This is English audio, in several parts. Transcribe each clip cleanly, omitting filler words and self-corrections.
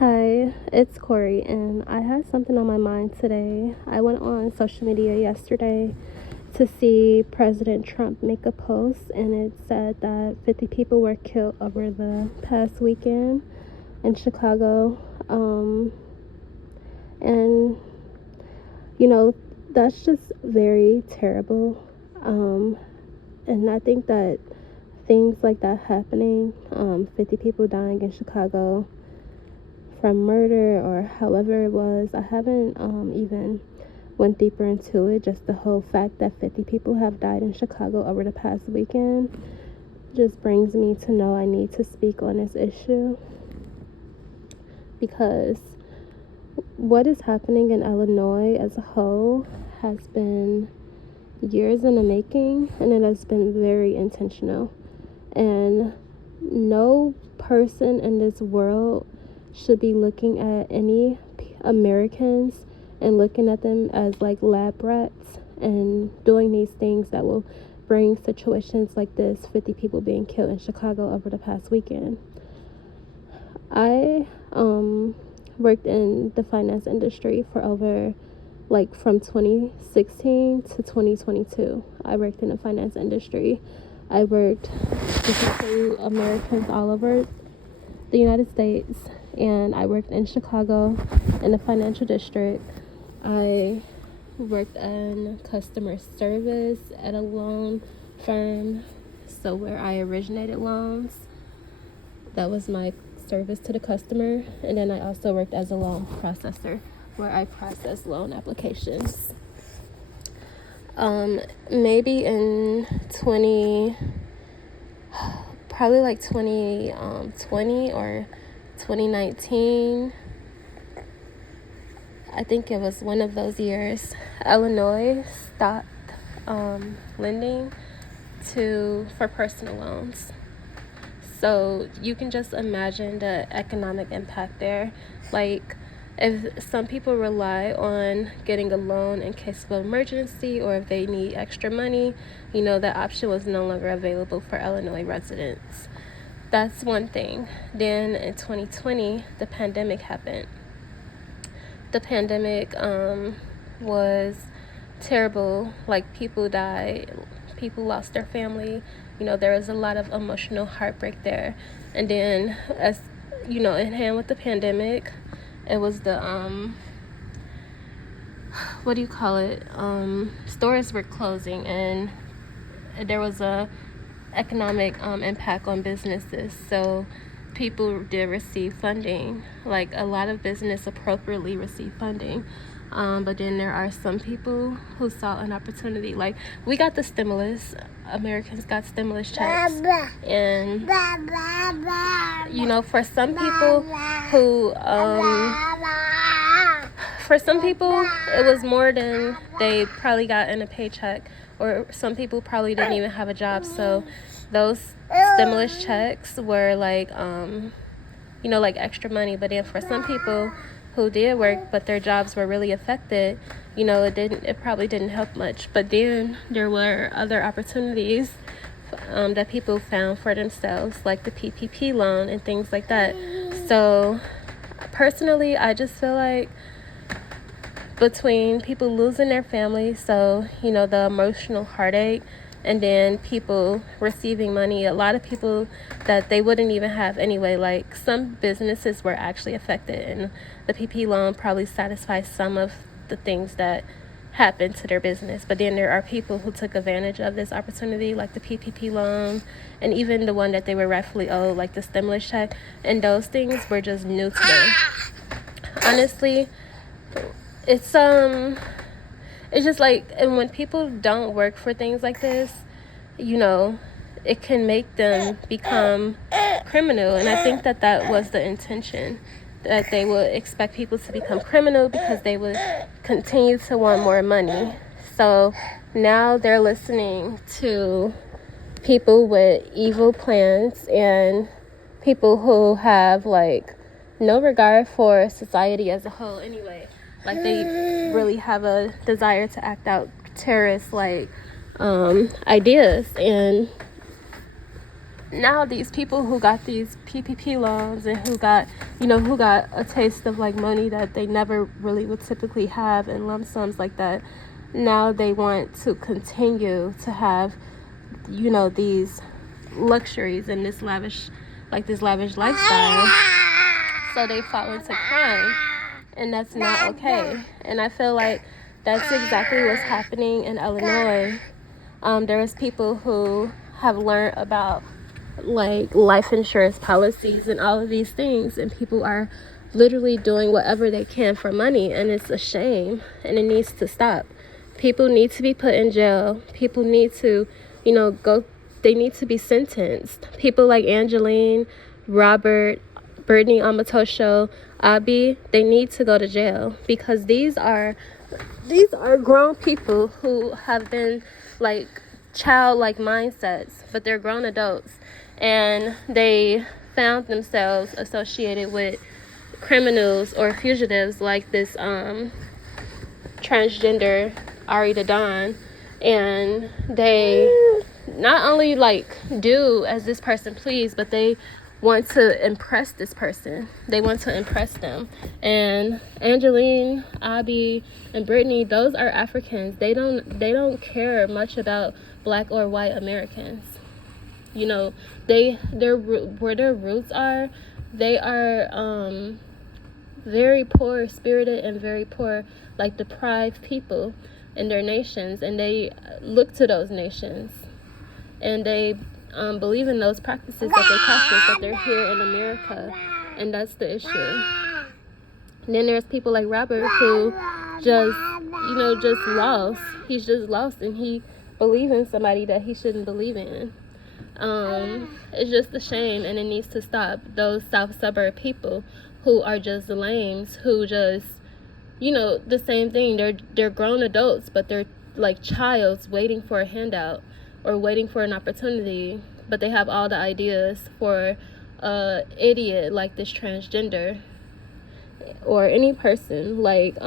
Hi, it's Corey, and I had something on my mind today. I went on social media yesterday to see President Trump make a post, and it said that 50 people were killed over the past weekend in Chicago. And, you know, that's just very terrible. And I think that things like that happening, 50 people dying in Chicago, from murder or however it was. I haven't even went deeper into it. Just the whole fact that 50 people have died in Chicago over the past weekend just brings me to know I need to speak on this issue, because what is happening in Illinois as a whole has been years in the making, and it has been very intentional. And no person in this world should be looking at any Americans and looking at them as like lab rats and doing these things that will bring situations like this, 50 people being killed in Chicago over the past weekend. I worked in the finance industry for over, like, from 2016 to 2022. I worked in the finance industry. I worked with Americans all over the United States, and I worked in Chicago in the financial district. I worked in customer service at a loan firm, so where I originated loans. That was my service to the customer. And then I also worked as a loan processor, where I processed loan applications. Maybe in 2020 or 2019, I think it was one of those years, Illinois stopped lending for personal loans. So you can just imagine the economic impact there. Like, if some people rely on getting a loan in case of an emergency, or if they need extra money, that option was no longer available for Illinois residents. That's one thing. Then in 2020, the pandemic happened. The pandemic was terrible. Like, people died, people lost their family. There was a lot of emotional heartbreak there. And then, as in hand with the pandemic, it was the stores were closing, and there was a economic impact on businesses. So people did receive funding. Like, a lot of business appropriately received funding. But then there are some people who saw an opportunity. Like, we got the stimulus. Americans got stimulus checks. And, for some people, it was more than they probably got in a paycheck. Or some people probably didn't even have a job. So those stimulus checks were like, like extra money. But then for some people who did work but their jobs were really affected, it probably didn't help much. But then there were other opportunities that people found for themselves, like the PPP loan and things like that. So personally, I just feel like between people losing their family, so the emotional heartache, and then people receiving money, a lot of people that they wouldn't even have anyway. Like, some businesses were actually affected, and the PP loan probably satisfies some of the things that happened to their business. But then there are people who took advantage of this opportunity, like the PPP loan, and even the one that they were rightfully owed, like the stimulus check, and those things were just new to them. Honestly, it's just like, and when people don't work for things like this, it can make them become criminal. And I think that was the intention, that they would expect people to become criminal because they would continue to want more money. So now they're listening to people with evil plans and people who have, like, no regard for society as a whole anyway. Like, they really have a desire to act out terrorist, like, ideas. And now these people who got these PPP loans and who got a taste of like money that they never really would typically have in lump sums like that, now they want to continue to have, these luxuries and this lavish lifestyle. So they fall into crime, and that's not okay. And I feel like that's exactly what's happening in Illinois. There's people who have learned about like life insurance policies and all of these things, and people are literally doing whatever they can for money, and it's a shame, and it needs to stop. People need to be put in jail. People need to, they need to be sentenced. People like Angeline, Robert, Brittany Amatosho, Abby, they need to go to jail, because these are grown people who have been like childlike mindsets, but they're grown adults, and they found themselves associated with criminals or fugitives like this transgender Ari Dadan, and they not only like do as this person please, but they want to impress this person. They want to impress them. And Angeline, Abby, and Brittany, those are Africans. They don't care much about black or white Americans. Where their roots are, they are very poor spirited and very poor, like deprived people in their nations, and they look to those nations, and they believe in those practices that they practice, but they're here in America, and that's the issue. And then there's people like Robert who just lost. He's just lost, and he believes in somebody that he shouldn't believe in. It's just a shame, and it needs to stop. Those South Suburb people who are just lames, who just, the same thing. They're grown adults, but they're like childs waiting for a handout or waiting for an opportunity, but they have all the ideas for idiot like this transgender or any person like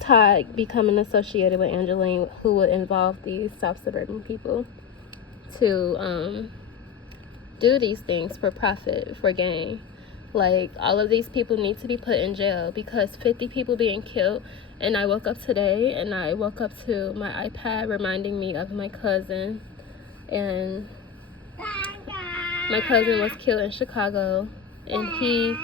Todd becoming associated with Angeline, who would involve these South Suburban people to do these things for profit, for gain. Like, all of these people need to be put in jail, because 50 people being killed. And I woke up today, and I woke up to my iPad reminding me of my cousin. And my cousin was killed in Chicago. And he,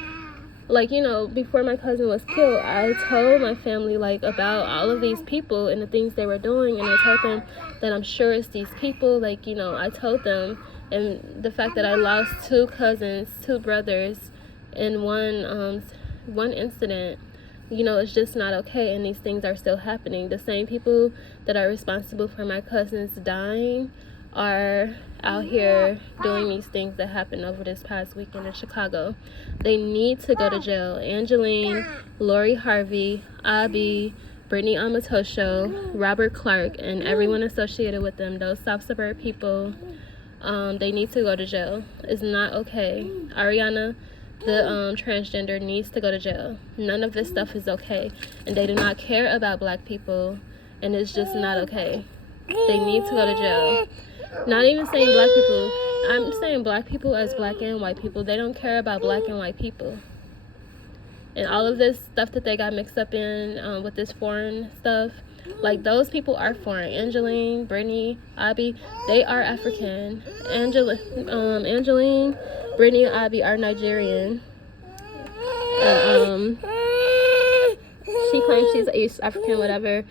before my cousin was killed, I told my family, about all of these people and the things they were doing. And I told them that I'm sure it's these people. I told them, and the fact that I lost 2 cousins, 2 brothers in one incident, it's just not okay, and these things are still happening. The same people that are responsible for my cousins dying are out here doing these things that happened over this past weekend in Chicago. They need to go to jail. Angeline, Lori Harvey, Abby, Brittany Amatosho, Robert Clark, and everyone associated with them, those South Suburb people, they need to go to jail. It's not okay. Ariana, the transgender, needs to go to jail. None of this stuff is okay, and they do not care about black people, and it's just not okay. They need to go to jail. Not even saying black people, I'm saying black people as black and white people. They don't care about black and white people. And all of this stuff that they got mixed up in with this foreign stuff, those people are foreign. Angeline, Brittany, Abby, they are African. Angeline, Brittany, and Abby are Nigerian. She claims she's East African, whatever,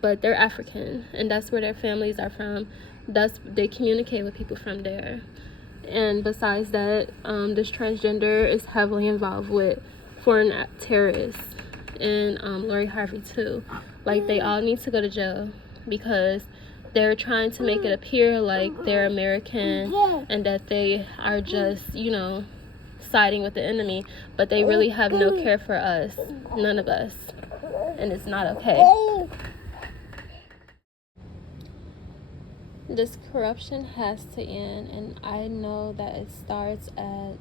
but they're African, and that's where their families are from. They communicate with people from there. And besides that, this transgender is heavily involved with foreign terrorists, and Lori Harvey too. They all need to go to jail, because they're trying to make it appear like they're American and that they are just, siding with the enemy, but they really have no care for us, none of us, and it's not okay. This corruption has to end, and I know that it starts at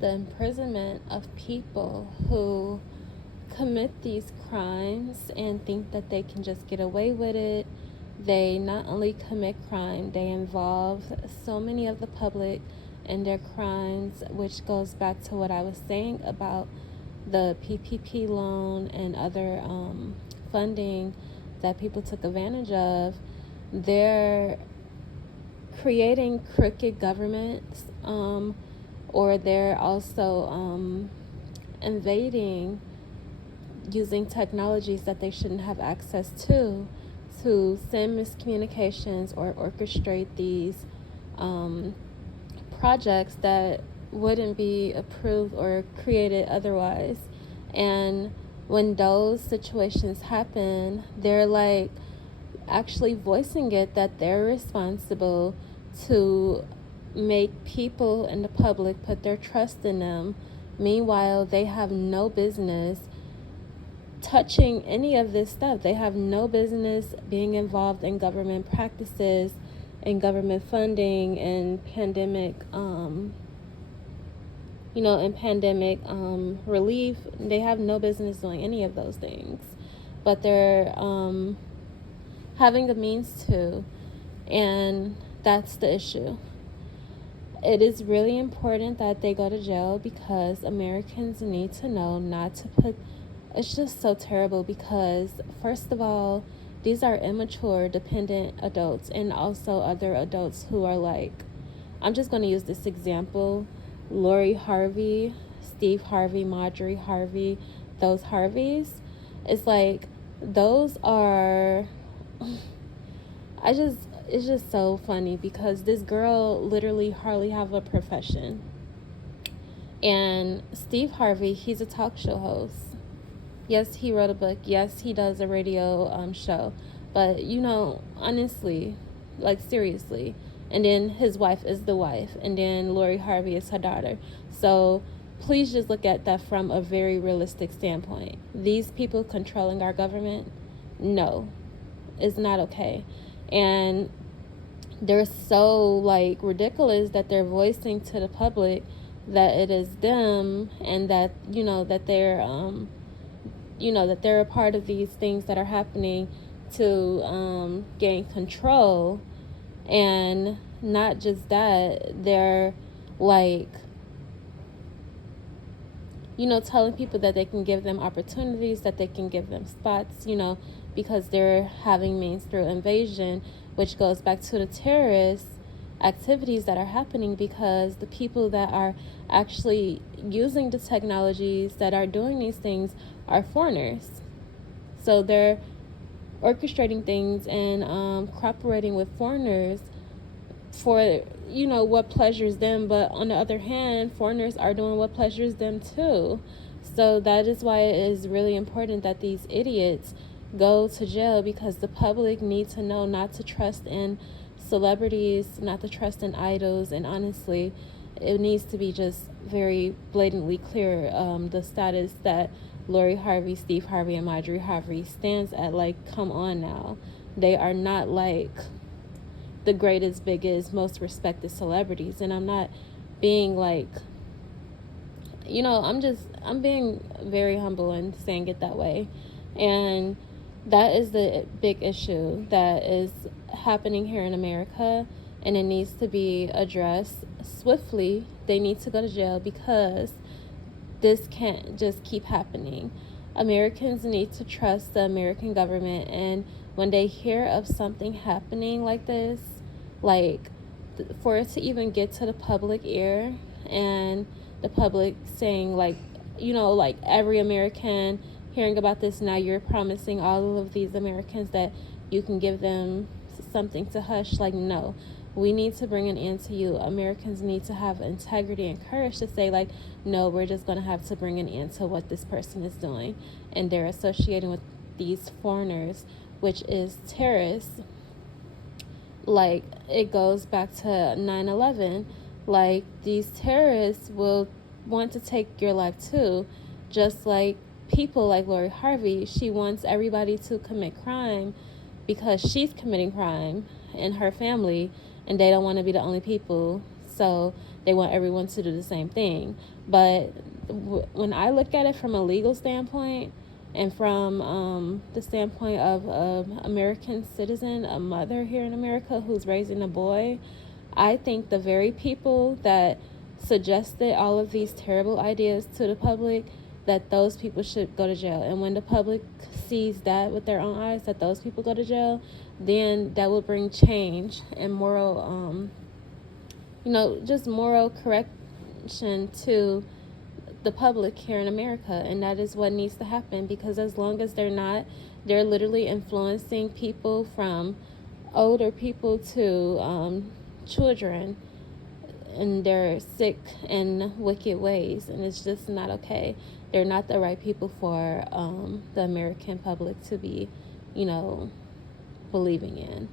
the imprisonment of people who commit these crimes and think that they can just get away with it They not only commit crime, they involve so many of the public in their crimes, which goes back to what I was saying about the PPP loan and other funding that people took advantage of. They're creating crooked governments, or they're also invading using technologies that they shouldn't have access to send miscommunications or orchestrate these projects that wouldn't be approved or created otherwise. And when those situations happen, they're like actually voicing it that they're responsible to make people in the public put their trust in them. Meanwhile, they have no business touching any of this stuff. They have no business being involved in government practices and government funding and pandemic relief. They have no business doing any of those things, but they're having the means to, and that's the issue. It is really important that they go to jail because Americans need to know not to put. It's just so terrible because, first of all, these are immature, dependent adults, and also other adults who are like, I'm just going to use this example: Lori Harvey, Steve Harvey, Marjorie Harvey, those Harveys. It's like, those are, it's just so funny because this girl literally hardly have a profession. And Steve Harvey, he's a talk show host. Yes, he wrote a book. Yes, he does a radio show. But, honestly, like, seriously. And then his wife is the wife. And then Lori Harvey is her daughter. So please just look at that from a very realistic standpoint. These people controlling our government, no, it's not okay. And they're so, like, ridiculous that they're voicing to the public that it is them and that, that they're... that they're a part of these things that are happening to gain control. And not just that, they're like, telling people that they can give them opportunities, that they can give them spots, because they're having means through invasion, which goes back to the terrorist activities that are happening because the people that are actually using the technologies that are doing these things are foreigners. So they're orchestrating things and cooperating with foreigners for, what pleasures them. But on the other hand, foreigners are doing what pleasures them too. So that is why it is really important that these idiots go to jail, because the public need to know not to trust in celebrities, not to trust in idols. And honestly, it needs to be just very blatantly clear the status that Lori Harvey, Steve Harvey, and Marjorie Harvey stands at. Like, come on now. They are not like the greatest, biggest, most respected celebrities. And I'm not being like, I'm being very humble and saying it that way. And that is the big issue that is happening here in America, and it needs to be addressed swiftly. They need to go to jail because this can't just keep happening. Americans need to trust the American government, and when they hear of something happening like this, like for it to even get to the public ear and the public saying like every American hearing about this, now you're promising all of these Americans that you can give them something to hush. Like, no, we need to bring an end to you. Americans need to have integrity and courage to say, like, no, we're just going to have to bring an end to what this person is doing. And they're associating with these foreigners, which is terrorists. Like, it goes back to 9/11. Like, these terrorists will want to take your life too, just like people like Lori Harvey. She wants everybody to commit crime because she's committing crime in her family, and they don't want to be the only people, so they want everyone to do the same thing. But when I look at it from a legal standpoint, And from the standpoint of an American citizen, a mother here in America who's raising a boy, I think the very people that suggested all of these terrible ideas to the public, that those people should go to jail. And when the public sees that with their own eyes, that those people go to jail, then that will bring change and moral, just moral correction to the public here in America. And that is what needs to happen, because as long as they're not, they're literally influencing people from older people to children, and they're sick and wicked ways, and it's just not okay. They're not the right people for the American public to be, believing in.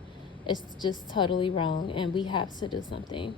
It's just totally wrong, and we have to do something.